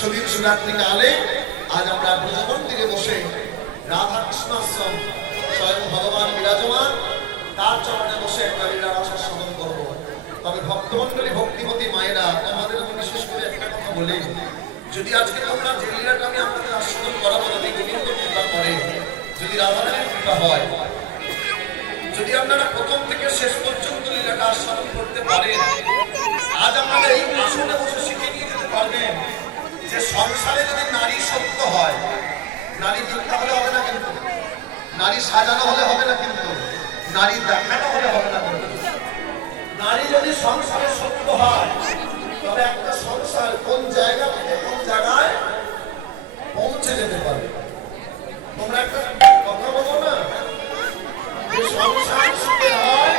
সুদিন শিবরাত্রি কালে আজ আমরা ব্রজবন তীরে বসে রাধা কৃষ্ণাশ্রম স্বয়ং ভগবান বিরাজমান তার চরণে বসে একটা লীলার আস্বাদন করবো। তবে ভক্তমন্ডলী ভক্তিমতী মায়েরা, আমাদের আমি বিশেষ করে একটা কথা বলি, যদি আজকে তোমরা যে লীলাটা আমি আপনাদের আস্বাদন করাবো, যদি গোবিন্দ কৃপা করে, যদি রাধারানীর কৃপা হয়, যদি আপনারা প্রথম থেকে শেষ পর্যন্ত লীলাটা আস্বাদন করতে পারেন, আজ আপনারা এই আসনে বসে শিখে নিয়ে যেতে পারবেন যে সংসারে যদি নারী সত্য হয়, নারী মিথ্যা হলে হবে না, কিন্তু নারী সাজানো হলে হবে না, কিন্তু নারী দেখানো হলে হবে না, কিন্তু নারী যদি সংসারে সত্য হয়, তবে একটা সংসার কোন জায়গা থেকে কোন জায়গায় পৌঁছে যেতে পারে। তোমরা একটা কথা বলো না, যে সংসার সুখে হয়